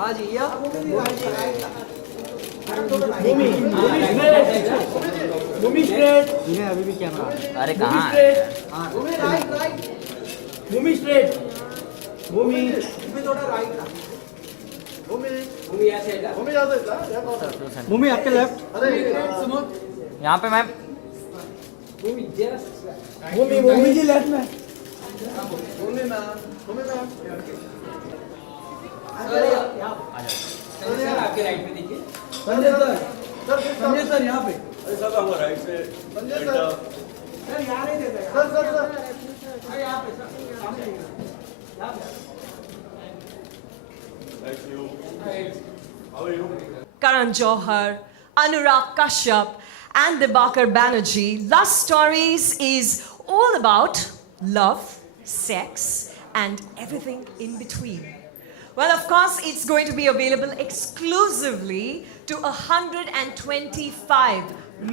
हाँ जी या movie straight इन्हें अभी भी कैमरा अरे कहाँ है? मूवी स्ट्रेट मूवी थोड़ा राइट मूवी आपके लेफ्ट यहाँ पे मैम मूवी जी लेफ्ट में आपके राइट में देखिए संजय सर यहाँ पे सब आऊंगा राइट से सर यहाँ नहीं देते सर यहाँ पे सर सामने यहाँ पे Thank you. How are you? Karan Johar, Anurag Kashyap, and Dibakar Banerjee. Love Stories is all about love, sex, and everything in between. Well, of course, it's going to be available exclusively to 125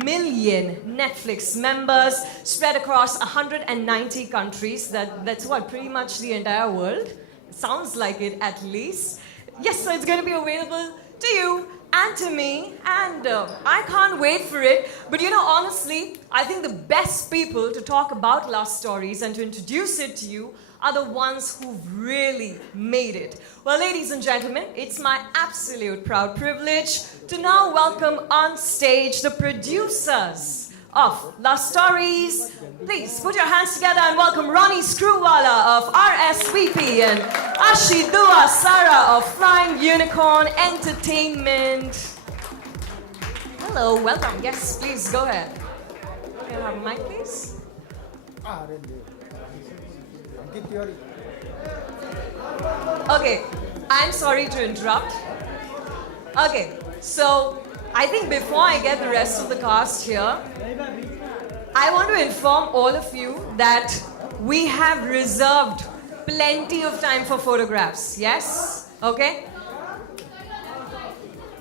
million Netflix members spread across 190 countries. That's what, pretty much the entire world? Sounds like it, at least. Yes, so it's going to be available to you and to me, and I can't wait for it. But you know, honestly, I think the best people to talk about Love Stories and to introduce it to you are the ones who've really made it. Well, ladies and gentlemen, it's my absolute proud privilege to now welcome on stage the producers of Love Stories. Please put your hands together and welcome Ronnie Screwwala of RSVP and Ashidua Sara of Flying Unicorn Entertainment. Hello, welcome. Yes, please go ahead. Can I have a mic, please? Okay, I'm sorry to interrupt. Okay, so I think before I get the rest of the cast here, I want to inform all of you that we have reserved plenty of time for photographs. Yes? Okay?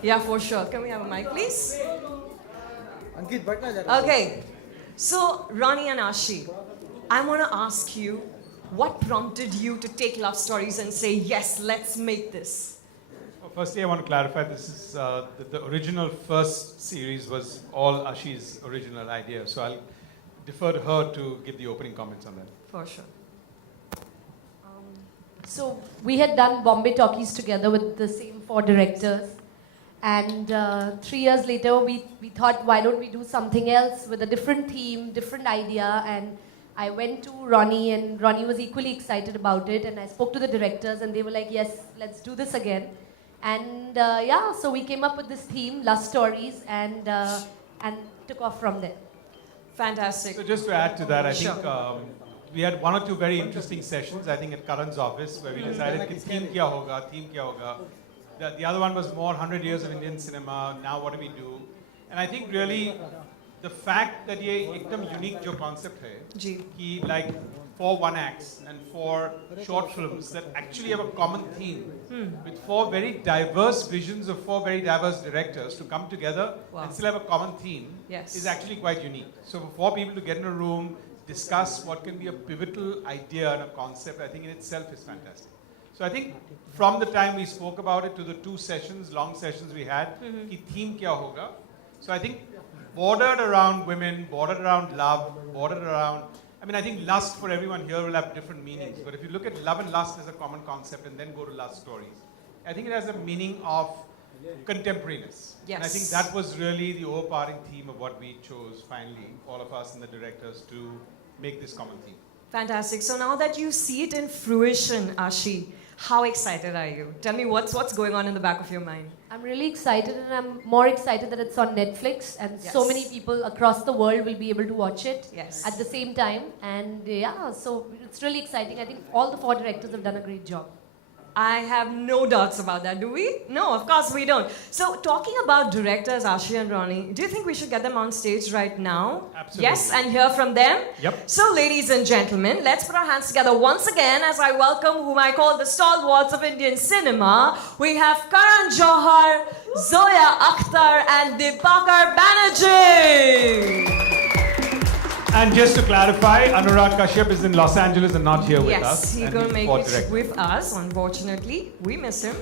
Yeah, for sure. Can we have a mic, please? Okay. So, Ronnie and Ashi, I want to ask you, what prompted you to take Love Stories and say, yes, let's make this? Well, firstly, I want to clarify this is the original first series was all Ashi's original idea. So I'll defer to her to give the opening comments on that. For sure. So we had done Bombay Talkies together with the same 4 directors. And 3 years later, we thought, why don't we do something else with a different theme, different idea. And I went to Ronnie, and Ronnie was equally excited about it. And I spoke to the directors, and they were like, yes, let's do this again. And yeah, so we came up with this theme, Love Stories, and took off from there. Fantastic. So just to add to that, I Sure. think we had 1 or 2 very interesting sessions, I think at Karan's office, where we decided theme kya hoga. The other one was more 100 years of Indian cinema, now what do we do? And I think really the fact that ये एकदम unique जो concept है, जी. कि like 4 one-acts and 4 short films that actually have a common theme with 4 very diverse visions of 4 very diverse directors to come together and still have a common theme is actually quite unique. So for 4 people to get in a room, discuss what can be a pivotal idea and a concept, I think in itself is fantastic. So I think from the time we spoke about it to the 2 sessions, long sessions we had, ki theme kya hoga? So I think bordered around women, bordered around love, bordered around, I mean, I think lust for everyone here will have different meanings. But if you look at love and lust as a common concept and then go to Love Stories, I think it has a meaning of contemporariness. Yes. And I think that was really the overpowering theme of what we chose finally, all of us and the directors, to make this common theme. Fantastic. So now that you see it in fruition, Ashi, how excited are you? Tell me what's going on in the back of your mind. I'm really excited, and I'm more excited that it's on Netflix, and so many people across the world will be able to watch it at the same time. And yeah, so it's really exciting. I think all the 4 directors have done a great job. I have no doubts about that. Do we? No, of course we don't. So talking about directors, Ashi and Ronnie, do you think we should get them on stage right now? Absolutely. Yes, and hear from them? Yep. So ladies and gentlemen, let's put our hands together once again as I welcome whom I call the stalwarts of Indian cinema. We have Karan Johar, Zoya Akhtar and Dibakar Banerjee. And just to clarify, Anurag Kashyap is in Los Angeles and not here with us. Yes, he's and going to make sport it director. with us. Unfortunately, we miss him.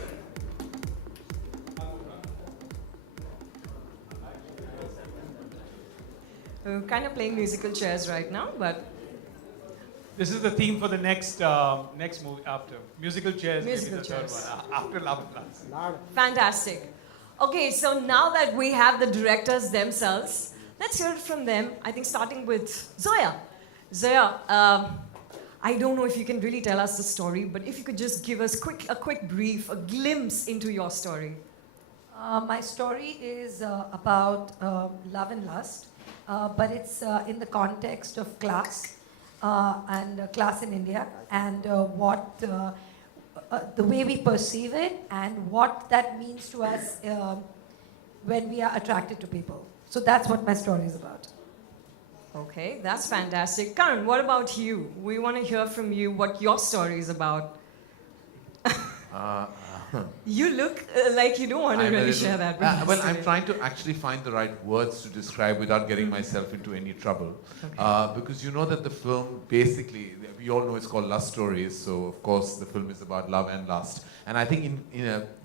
We're kind of playing musical chairs right now, but This is the theme for the next movie after. Musical chairs, Musical maybe the chairs. third one. After Love and Lust. fantastic. Okay, so now that we have the directors themselves, let's hear it from them. I think starting with Zoya. Zoya, I don't know if you can really tell us the story, but if you could just give us a quick brief, a glimpse into your story. My story is about love and lust, but it's in the context of class and class in India and what the way we perceive it and what that means to us when we are attracted to people. So that's what my story is about. Okay, that's fantastic. Karan, what about you? We want to hear from you what your story is about. You look like you don't want to really share that with us Well, I'm today. trying to actually find the right words to describe without getting myself into any trouble. Because you know that the film, basically, we all know it's called Lust Stories, so of course the film is about love and lust. And I think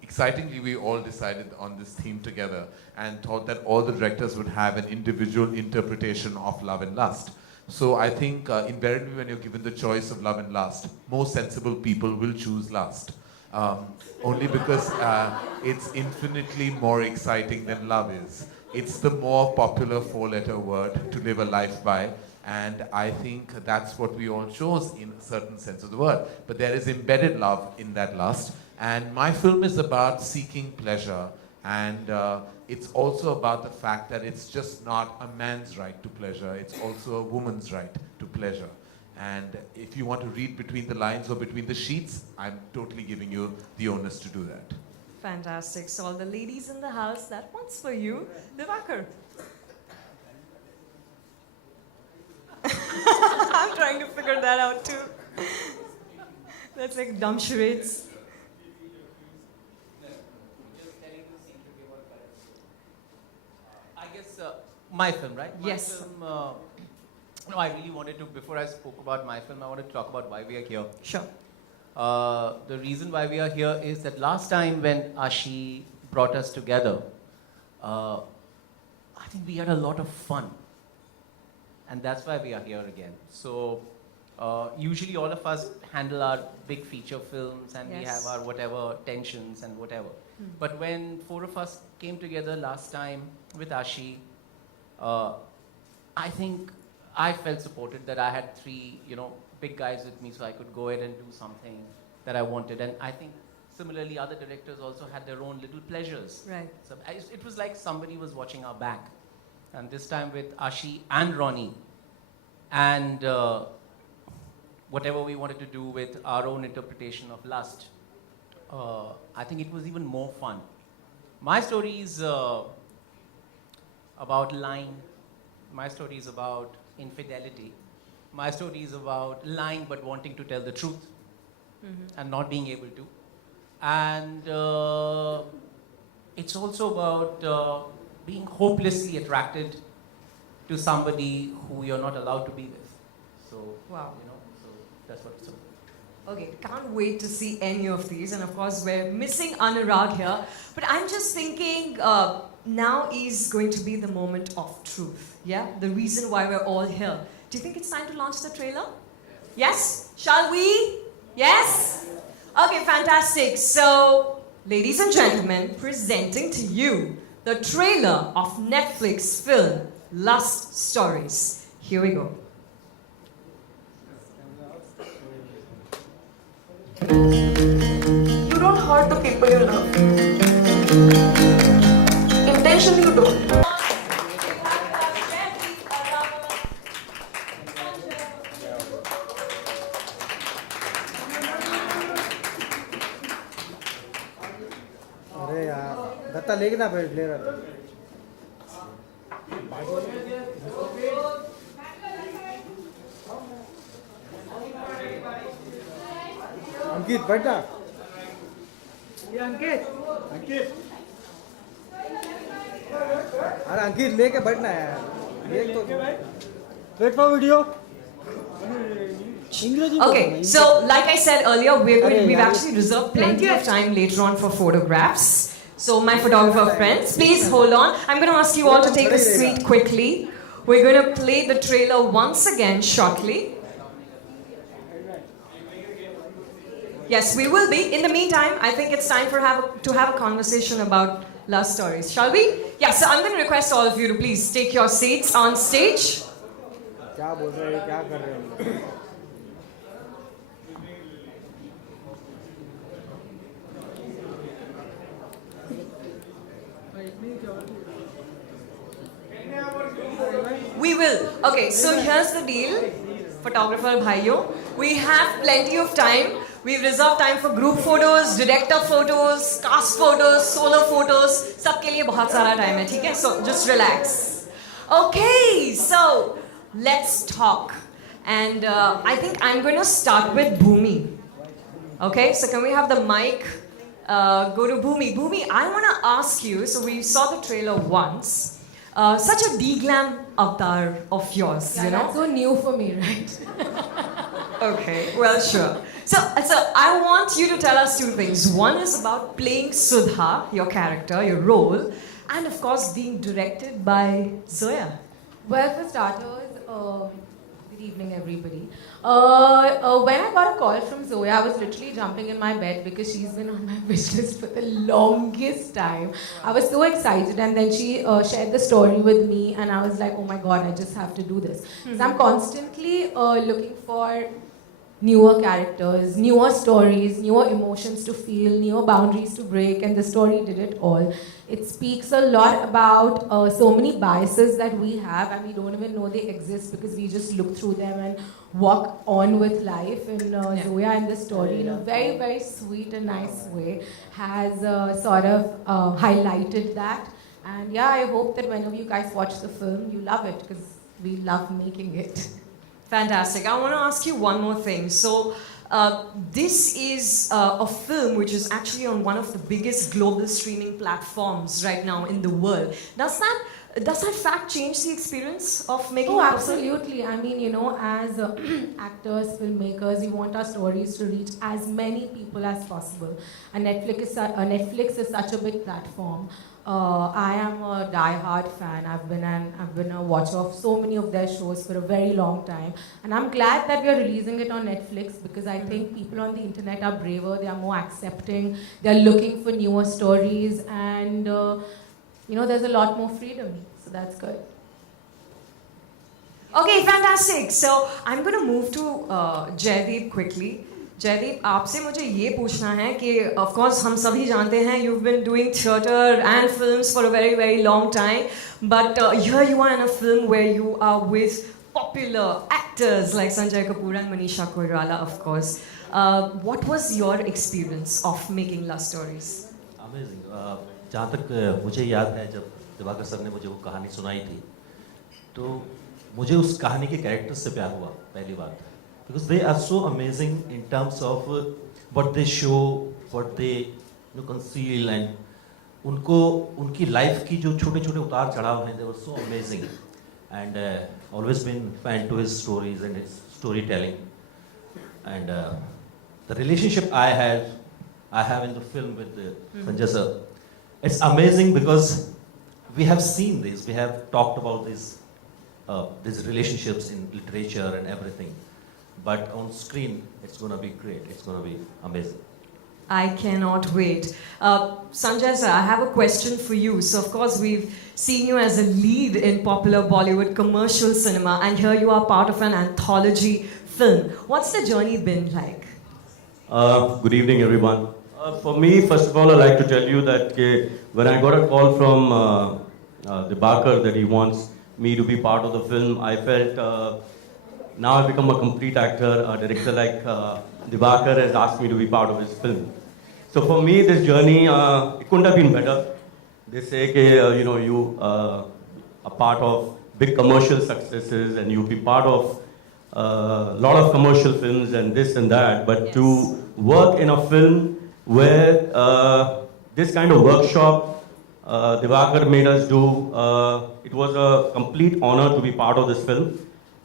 excitingly, we all decided on this theme together and thought that all the directors would have an individual interpretation of love and lust. So I think invariably when you're given the choice of love and lust, most sensible people will choose lust. Only because it's infinitely more exciting than love is. It's the more popular four-letter word to live a life by, and I think that's what we all chose in a certain sense of the word. But there is embedded love in that lust, and my film is about seeking pleasure, and it's also about the fact that it's just not a man's right to pleasure, it's also a woman's right to pleasure. And if you want to read between the lines or between the sheets, I'm totally giving you the onus to do that. Fantastic. So all the ladies in the house, that one's for you. Divakar. I'm trying to figure that out too. That's like dumb charades. I guess my film, right? Yes. My film, no, I really wanted to, before I spoke about my film, I wanted to talk about why we are here. Sure. The reason why we are here is that last time when Ashi brought us together, I think we had a lot of fun. And that's why we are here again. So, usually all of us handle our big feature films and we have our whatever tensions and whatever. But when four of us came together last time with Ashi, I think I felt supported that I had three, big guys with me so I could go ahead and do something that I wanted. And I think similarly other directors also had their own little pleasures. Right. So it was like somebody was watching our back. And this time with Ashi and Ronnie and whatever we wanted to do with our own interpretation of lust, I think it was even more fun. My story is about lying. My story is about infidelity. My story is about lying but wanting to tell the truth and not being able to. And it's also about being hopelessly attracted to somebody who you're not allowed to be with. So, Wow. So that's what it's about. Okay, can't wait to see any of these. And of course, we're missing Anurag here. But I'm just thinking now is going to be the moment of truth. Yeah? The reason why we're all here. Do you think it's time to launch the trailer? Yes? Shall we? Yes? Okay, fantastic. So, ladies and gentlemen, presenting to you the trailer of Netflix film Lust Stories. Here we go. You don't hurt the people you love. Intentionally you don't. अरे यार दत्ता लेके ना बैठ ले रहा अंकित बैठा ये अंकित अंकित अरे अंकित लेके बैठना है यार ये तो wait for video Okay, so like I said earlier, we've actually reserved plenty of time later on for photographs. So my photographer friends, please hold on. I'm going to ask you all to take a seat quickly. We're going to play the trailer once again shortly. Yes, we will be. In the meantime, I think it's time to have a conversation about love stories. Shall we? Yeah, so I'm going to request all of you to please take your seats on stage. क्या बोल रहे हैं क्या कर रहे हैं We will. Okay, so here's the deal, photographer bhaiyo. We have plenty of time. We've reserved time for group photos, director photos, cast photos, solo photos. सबके लिए बहुत सारा time है, ठीक है? So just relax. Okay, so let's talk. And I think I'm going to start with Bhumi. Okay, so can we have the mic go to Bhumi? Bhumi, I want to ask you, so we saw the trailer once. Such a de-glam avatar of yours, Yeah, you know? that's so new for me, right? Okay, well, sure. So I want you to tell us two things. One is about playing Sudha, your character, your role, and of course being directed by Zoya. Well, for starters, good evening, everybody. When I got a call from Zoya, I was literally jumping in my bed because she's been on my wish list for the longest time. I was so excited, and then she shared the story with me, and I was like, oh my god, I just have to do this. So I'm constantly looking for newer characters, newer stories, newer emotions to feel, newer boundaries to break, and the story did it all. It speaks a lot about so many biases that we have, and we don't even know they exist because we just look through them and walk on with life. And Zoya in this story, in a very, very sweet and nice way, has sort of highlighted that. And yeah, I hope that whenever you guys watch the film, you love it because we love making it. Fantastic. I want to ask you one more thing. So, this is a film which is actually on one of the biggest global streaming platforms right now in the world. Does that fact change the experience of making Oh, a film? absolutely. I mean, you know, as actors, filmmakers, we want our stories to reach as many people as possible. And Netflix is such a big platform. I am a die-hard fan. I've been a watcher of so many of their shows for a very long time, and I'm glad that we are releasing it on Netflix because I think people on the internet are braver. They are more accepting. They are looking for newer stories, and you know, there's a lot more freedom. So that's good. Okay, fantastic. So I'm going to move to Jaideep quickly. Jaideep आपसे मुझे ये पूछना है कि of course हम सभी जानते हैं you've been doing theatre and films for a very very long time, but here you are in a film where you are with popular actors like Sanjay Kapoor and Manisha Koirala, of course. What was your experience of making love stories? Amazing. जहाँ तक मुझे याद है जब Diwakar sir ने मुझे वो कहानी सुनाई थी तो मुझे उस कहानी के कैरेक्टर्स से प्यार हुआ पहली बार. Because they are so amazing in terms of what they show, what they conceal, and उनकी life की जो छोटे-छोटे उतार चढ़ाव हैं, they were so amazing, and always been fan to his stories and his storytelling, and the relationship I have in the film with Sanjay sir, it's amazing because we have seen this, we have talked about these relationships in literature and everything. But on screen, it's going to be great. It's going to be amazing. I cannot wait. Sanjay sir, I have a question for you. So, of course, we've seen you as a lead in popular Bollywood commercial cinema, and here you are part of an anthology film. What's the journey been like? Good evening, everyone. For me, first of all, I'd like to tell you that when I got a call from Dibakar that he wants me to be part of the film, I felt now I've become a complete actor. A director like Dibakar has asked me to be part of his film. So for me, this journey, it couldn't have been better. They say, you are part of big commercial successes and you be part of a lot of commercial films and this and that. But Yes. to work in a film where this kind of workshop Dibakar made us do, it was a complete honor to be part of this film.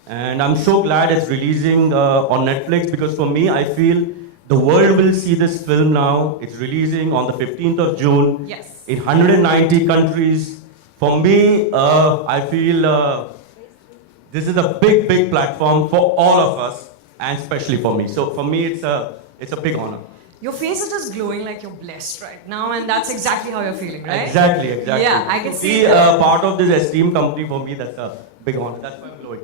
And I'm so glad it's releasing on Netflix because for me, I feel the world will see this film now. It's releasing on the 15th of June Yes. in 190 countries. For me, I feel this is a big, big platform for all of us, and especially for me. So for me, it's a big honor. Your face is just glowing like you're blessed right now, and that's exactly how you're feeling, right? Exactly. Yeah, I can To see be that. part of this esteemed company, for me, that's a big honor. That's why I'm glowing.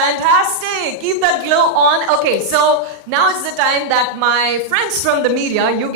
Fantastic! Keep that glow on. Okay, so now is the time that my friends from the media, you